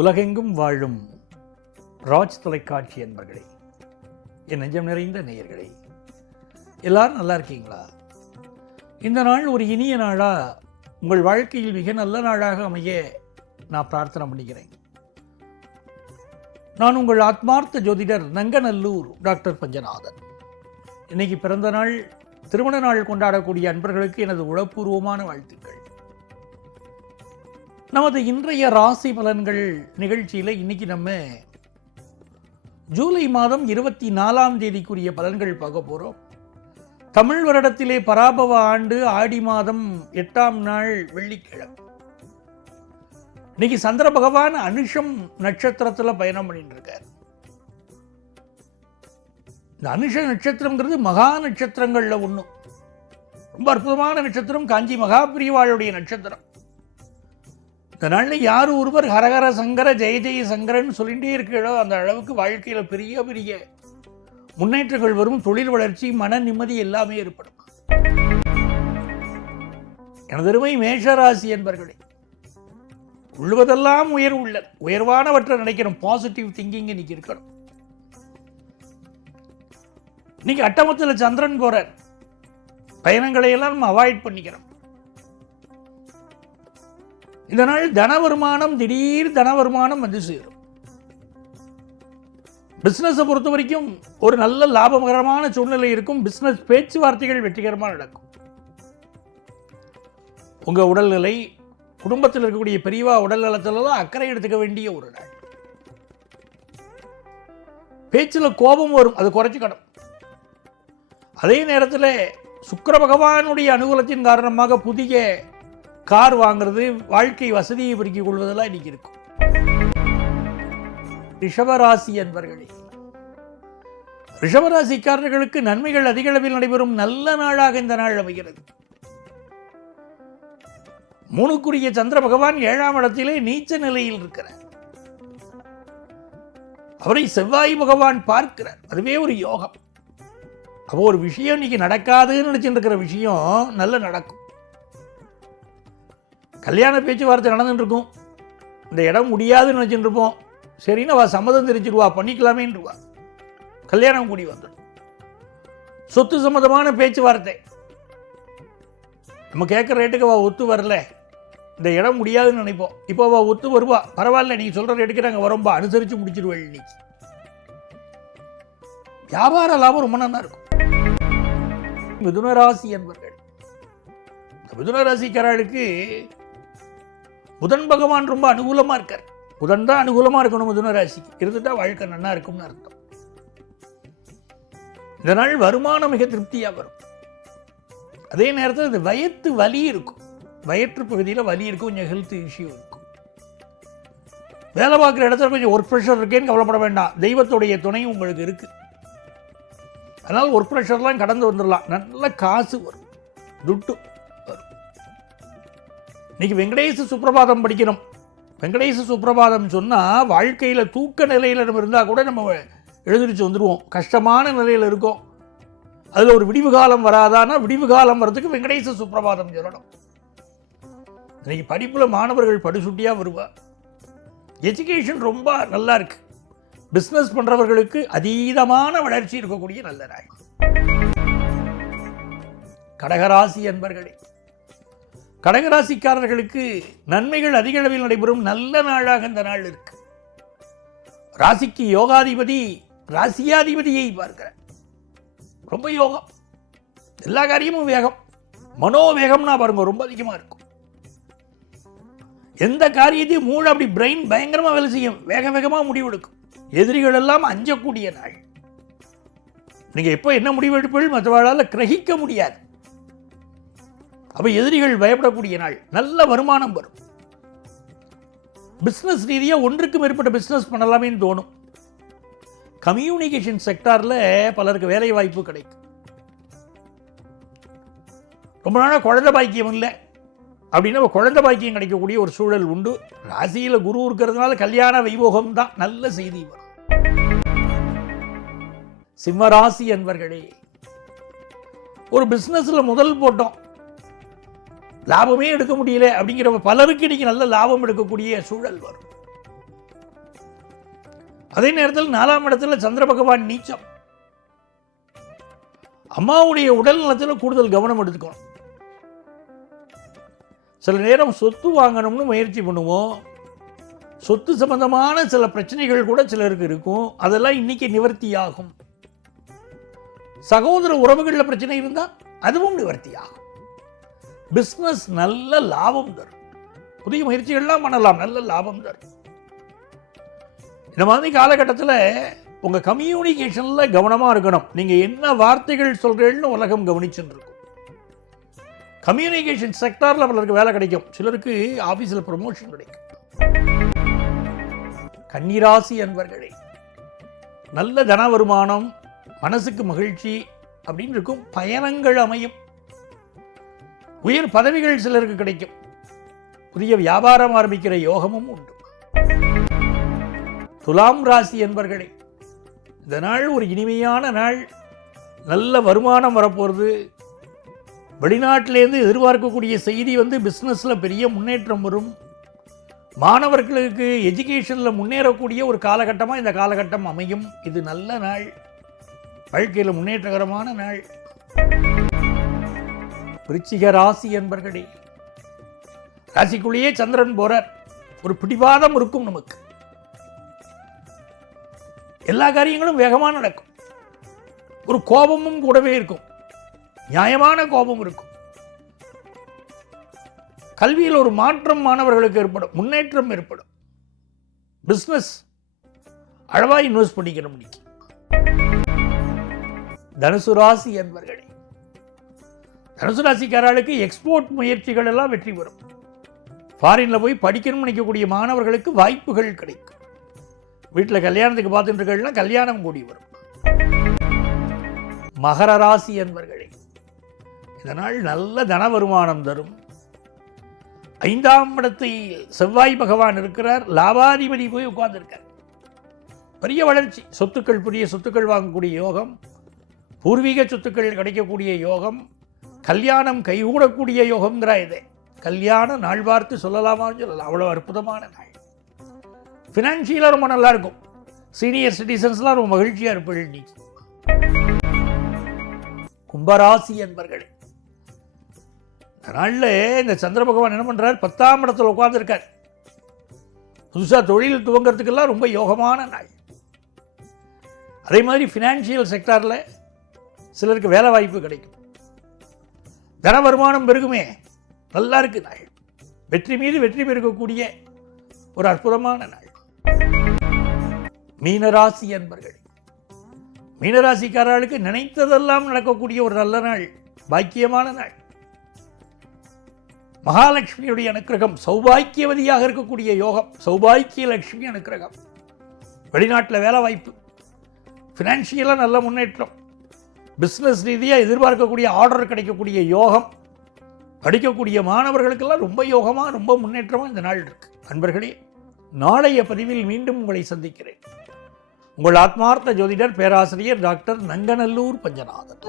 உலகெங்கும் வாழும் ராஜ் தொலைக்காட்சி என்பர்களே, என் நெஞ்சம் நிறைந்த நேயர்களே, எல்லாரும் நல்லா இருக்கீங்களா? இந்த நாள் ஒரு இனிய நாளாக உங்கள் வாழ்க்கையில் மிக நல்ல நாளாக அமைய நான் பிரார்த்தனை பண்ணிக்கிறேன். நான் உங்கள் ஆத்மார்த்த ஜோதிடர் நங்கநல்லூர் டாக்டர் பஞ்சநாதன். இன்னைக்கு பிறந்த நாள், திருமண நாள் கொண்டாடக்கூடிய அன்பர்களுக்கு எனது உளப்பூர்வமான வாழ்த்துக்கள். நமது இன்றைய ராசி பலன்கள் நிகழ்ச்சியில் இன்னைக்கு நம்ம ஜூலை மாதம் 24ஆம் தேதிக்குரிய பலன்கள் பார்க்க போகிறோம். தமிழ் வருடத்திலே பராபவ ஆண்டு ஆடி மாதம் 8ஆம் நாள் வெள்ளிக்கிழமை. இன்னைக்கு சந்திர பகவான் அனுஷம் நட்சத்திரத்தில் பயணம் பண்ணிட்டு இருக்கார். இந்த அனுஷ நட்சத்திரங்கிறது மகா நட்சத்திரங்கள்ல ஒன்று. ரொம்ப அற்புதமான நட்சத்திரம், காஞ்சி மகாபிரிவாளுடைய நட்சத்திரம். இந்த நாளில் யார் ஒருவர் ஹரஹர சங்கர ஜெய ஜெய சங்கரன்னு சொல்லிகிட்டே இருக்கிறோ அந்த அளவுக்கு வாழ்க்கையில் பெரிய பெரிய முன்னேற்றங்கள் வரும். தொழில் வளர்ச்சி, மன நிம்மதி எல்லாமே ஏற்படும். எனதருமை மேஷராசி என்பர்களே, உள்ளுவதெல்லாம் உயர்வானவற்றை நினைக்கணும். பாசிட்டிவ் திங்கிங் இன்னைக்கு இருக்கணும். இன்னைக்கு அட்டமத்தில் சந்திரன் போறார். பயணங்களை எல்லாம் நம்ம அவாய்ட் பண்ணிக்கிறோம். இந்த நாள் தன வருமானம், திடீர் தன வருமானம் வந்து சேரும். பிசினஸை பொறுத்த வரைக்கும் ஒரு நல்ல லாபகரமான சூழ்நிலை இருக்கும். பிசினஸ் பேச்சுவார்த்தைகள் வெற்றிகரமாக நடக்கும். உங்க உடல்நிலை, குடும்பத்தில் இருக்கக்கூடிய பெரியவா உடல் நலத்திலலாம் அக்கறை எடுத்துக்க வேண்டிய ஒரு நாள். பேச்சில் கோபம் வரும், அது குறைச்சிக்கணும். அதே நேரத்தில் சுக்கிர பகவானுடைய அனுகூலத்தின் காரணமாக புதிய கார் வாங்குறது, வாழ்க்கை வசதியை பெருக்கிக் கொள்வதெல்லாம் இன்னைக்கு இருக்கும். ரிஷபராசி என்பர்களே, ரிஷபராசிக்காரர்களுக்கு நன்மைகள் அதிக அளவில் நடைபெறும் நல்ல நாளாக இந்த நாள் அமைகிறது. 3க்குரிய சந்திர பகவான் 7ஆம் இடத்திலே நீச்ச நிலையில் இருக்கிறார். அவரை செவ்வாய் பகவான் பார்க்கிறார். அதுவே ஒரு யோகம். அப்போ ஒரு விஷயம் இன்னைக்கு நடக்காதுன்னு நினைச்சுட்டு இருக்கிற விஷயம் நல்ல நடக்கும். கல்யாண பேச்சுவார்த்தை நடந்துட்டு இருக்கும். இந்த இடம் முடியாதுன்னு நினச்சிட்டு இருப்போம். சரின்னு அவள் சம்மதம் தெரிஞ்சிருவா, பண்ணிக்கலாமேன்ருவா. கல்யாணம் கூடி வந்துடும். சொத்து சம்மந்தமான பேச்சுவார்த்தை, நம்ம கேட்குற ரேட்டுக்கு அவள் ஒத்து வரல, இந்த இடம் முடியாதுன்னு நினைப்போம். இப்போ அவள் ஒத்து வருவா. பரவாயில்ல, நீங்கள் சொல்கிற ரேட்டுக்கு நாங்கள் வரோம்பா, அனுசரித்து முடிச்சிருவேன். இன்னைக்கு வியாபார லாபம் ரொம்ப நல்லா இருக்கும். மிதுனராசி என்பர்கள், மிதுன ராசிக்காரர்களுக்கு புதன் பகவான் ரொம்ப அனுகூலமா இருக்கார். புதன் தான் அனுகூலமா இருக்கணும். மிதுன ராசிக்கு இருந்துட்டா வாழ்க்கை நல்லா இருக்கும்னு அர்த்தம். இந்த நாள் வருமானம் மிக திருப்தியா வரும். அதே நேரத்தில் இந்த வயிற்று வலி இருக்கும். வயிற்று பகுதியில் வலி இருக்கும். கொஞ்சம் ஹெல்த் இஷ்யூ இருக்கும். வேலை பார்க்குற இடத்துல கொஞ்சம் ஒர்க் ப்ரெஷர் இருக்கேன்னு கவலைப்பட வேண்டாம். தெய்வத்துடைய துணை உங்களுக்கு இருக்கு. அதனால் ஒர்க் ப்ரெஷர்லாம் கடந்து வந்துடலாம். நல்ல காசு வரும், துட்டு வரும். இன்னைக்கு வெங்கடேச சுப்பிரபாதம் படிக்கணும். வெங்கடேச சுப்பிரபாதம் சொன்னால் வாழ்க்கையில் தூக்க நிலையில் நம்ம இருந்தால் கூட நம்ம எழுந்திரிச்சு வந்துடுவோம். கஷ்டமான நிலையில் இருக்கோம், அதில் ஒரு விடிவு காலம் வராதானா விடிவு காலம் வர்றதுக்கு வெங்கடேச சுப்பிரபாதம் சொல்லணும். இன்னைக்கு படிப்பில் மாணவர்கள் படுசுட்டியாக வருவா. எஜுகேஷன் ரொம்ப நல்லா இருக்கு. பிஸ்னஸ் பண்ணுறவர்களுக்கு அதீதமான வளர்ச்சி இருக்கக்கூடிய நல்ல நாள். கடகராசி என்பர்களே, கடகராசிக்காரர்களுக்கு நன்மைகள் அதிக அளவில் நடைபெறும் நல்ல நாளாக இந்த நாள் இருக்கு. ராசிக்கு யோகாதிபதி ராசியாதிபதியை பார்க்கிறார். ரொம்ப யோகம். எல்லா காரியமும் வேகம், மனோவேகம்னா பாருங்க ரொம்ப அதிகமாக இருக்கும். எந்த காரியத்தையும் மூளை அப்படி பிரெயின் பயங்கரமாக வேலை செய்யும். வேக வேகமாக முடிவெடுக்கும். எதிரிகள் எல்லாம் அஞ்சக்கூடிய நாள். நீங்க எப்போ என்ன முடிவு எடுப்பீர்கள் மற்றவர்களால் கிரகிக்க முடியாது. அப்ப எதிரிகள் பயப்படக்கூடிய நாள். நல்ல வருமானம் வரும். பிசினஸ் ரீதியாக ஒன்றுக்கு மேற்பட்ட பிசினஸ் பண்ணலாமேன்னு தோணும். கம்யூனிகேஷன் செக்டார்ல பலருக்கு வேலை வாய்ப்பு கிடைக்கும். ரொம்ப நாளாக குழந்தை பாக்கியம் இல்லை அப்படின்னா குழந்தை பாக்கியம் கிடைக்கக்கூடிய ஒரு சூழல் உண்டு. ராசியில் குரு இருக்கிறதுனால கல்யாண வைபோகம் தான். நல்ல செய்தி வரும். சிம்மராசி என்பர்களே, ஒரு பிசினஸ்ல முதல் போட்டோம், லாபமே எடுக்க முடியல அப்படிங்கிற பலருக்கு இன்னைக்கு நல்ல லாபம் எடுக்கக்கூடிய சூழல் வரும். அதே நேரத்தில் 4ஆம் இடத்துல சந்திர பகவான் நீச்சம். அம்மாவுடைய உடல் நலத்தில் கூடுதல் கவனம் எடுத்துக்கணும். சில நேரம் சொத்து வாங்கணும்னு முயற்சி பண்ணுவோம். சொத்து சம்பந்தமான சில பிரச்சனைகள் கூட சிலருக்கு இருக்கும். அதெல்லாம் இன்னைக்கு நிவர்த்தியாகும். சகோதர உறவுகளில் பிரச்சனை இருந்தால் அதுவும் நிவர்த்தியாகும். பிஸ்னஸ் நல்ல லாபம் தரும். புதிய முயற்சிகள்லாம் பண்ணலாம், நல்ல லாபம் தரும். இந்த மாதிரி காலகட்டத்தில் உங்கள் கம்யூனிகேஷனில் கவனமாக இருக்கணும். நீங்கள் என்ன வார்த்தைகள் சொல்கிறீங்கன்னு உலகம் கவனிச்சுட்டு இருக்கும். கம்யூனிகேஷன் செக்டாரில் பலருக்கு வேலை கிடைக்கும், சிலருக்கு ஆஃபீஸில் ப்ரமோஷன் கிடைக்கும். கன்னிராசி அன்பர்களே, நல்ல தன வருமானம், மனசுக்கு மகிழ்ச்சி அப்படின்னு இருக்கும். பயணங்கள் அமையும். உயர் பதவிகள் சிலருக்கு கிடைக்கும். புதிய வியாபாரம் ஆரம்பிக்கிற யோகமும் உண்டு. துலாம் ராசி அன்பர்களே, இந்த நாள் ஒரு இனிமையான நாள். நல்ல வருமானம் வரப்போகிறது. வெளிநாட்டிலேருந்து எதிர்பார்க்கக்கூடிய செய்தி பிஸ்னஸில் பெரிய முன்னேற்றம் வரும். மாணவர்களுக்கு எஜுகேஷனில் முன்னேறக்கூடிய ஒரு காலகட்டமாக இந்த காலகட்டம் அமையும். இது நல்ல நாள், வாழ்க்கையில் முன்னேற்றகரமான நாள். விருச்சிக ராசி என்பர்களே, ராசிக்குள்ளேயே சந்திரன் போறார். ஒரு பிடிவாதம் இருக்கும் நமக்கு. எல்லா காரியங்களும் வேகமாக நடக்கும். ஒரு கோபமும் கூடவே இருக்கும். நியாயமான கோபம் இருக்கும். கல்வியில் ஒரு மாற்றம் மாணவர்களுக்கு ஏற்படும், முன்னேற்றம் ஏற்படும். பிஸ்னஸ் அளவா இன்வெஸ்ட் பண்ணிக்கணும். இன்னைக்கு தனுசு ராசி என்பர்களே, தனுசு ராசிக்காரர்களுக்கு எக்ஸ்போர்ட் முயற்சிகள் எல்லாம் வெற்றி பெறும். ஃபாரின்ல போய் படிக்கணும்னு நினைக்கக்கூடிய மாணவர்களுக்கு வாய்ப்புகள் கிடைக்கும். வீட்டில் கல்யாணத்துக்கு பார்த்துட்டு இருக்கா கல்யாணம் கூடி வரும். மகர ராசி என்பர்களே, இந்த நாள் நல்ல தன வருமானம் தரும். 5ஆம் இடத்தில் செவ்வாய் பகவான் இருக்கிறார். லாபாதிபதி போய் உட்கார்ந்துருக்கார். பெரிய வளர்ச்சி. சொத்துக்கள், புதிய சொத்துக்கள் வாங்கக்கூடிய யோகம், பூர்வீக சொத்துக்கள் கிடைக்கக்கூடிய யோகம், கல்யாணம் கைகூடக்கூடிய யோகம்ங்கிற இது. கல்யாணம் நாள் பார்த்து சொல்லலாமான்னு சொல்லலாம். அவ்வளோ அற்புதமான நாள். ஃபினான்ஷியலாக ரொம்ப நல்லா இருக்கும். சீனியர் சிட்டிசன்ஸ்லாம் ரொம்ப மகிழ்ச்சியாக இருப்பீர்கள். நீ கும்பராசி என்பர்களே, இந்த நாளில் இந்த சந்திர பகவான் என்ன பண்ணுறார், 10ஆம் இடத்துல உட்கார்ந்துருக்கார். புதுசாக தொழில் துவங்கிறதுக்கெல்லாம் ரொம்ப யோகமான நாள். அதே மாதிரி ஃபினான்ஷியல் செக்டாரில் சிலருக்கு வேலை வாய்ப்பு கிடைக்கும். தன வருமானம் பெருகுமே, நல்லா இருக்கு நாள். வெற்றி மீது வெற்றி பெருக்கக்கூடிய ஒரு அற்புதமான நாள். மீனராசி என்பர்கள், மீனராசிக்காரர்களுக்கு நினைத்ததெல்லாம் நடக்கக்கூடிய ஒரு நல்ல நாள், பாக்கியமான நாள். மகாலட்சுமியுடைய அனுக்கிரகம், சௌபாக்கியவதியாக இருக்கக்கூடிய யோகம், சௌபாக்கிய லட்சுமி அனுக்கிரகம். வெளிநாட்டில் வேலை வாய்ப்பு, ஃபினான்ஷியலாக நல்ல முன்னேற்றம், பிஸ்னஸ் ரீதியாக எதிர்பார்க்கக்கூடிய ஆர்டர் கிடைக்கக்கூடிய யோகம், படிக்கக்கூடிய மாணவர்களுக்கெல்லாம் ரொம்ப யோகமாக ரொம்ப முன்னேற்றமாக இந்த நாள் இருக்கு. அன்பர்களே, நாளைய பதிவில் மீண்டும் உங்களை சந்திக்கிறேன். உங்கள் ஆத்மார்த்த ஜோதிடர் பேராசிரியர் டாக்டர் நங்கநல்லூர் பஞ்சநாதன்.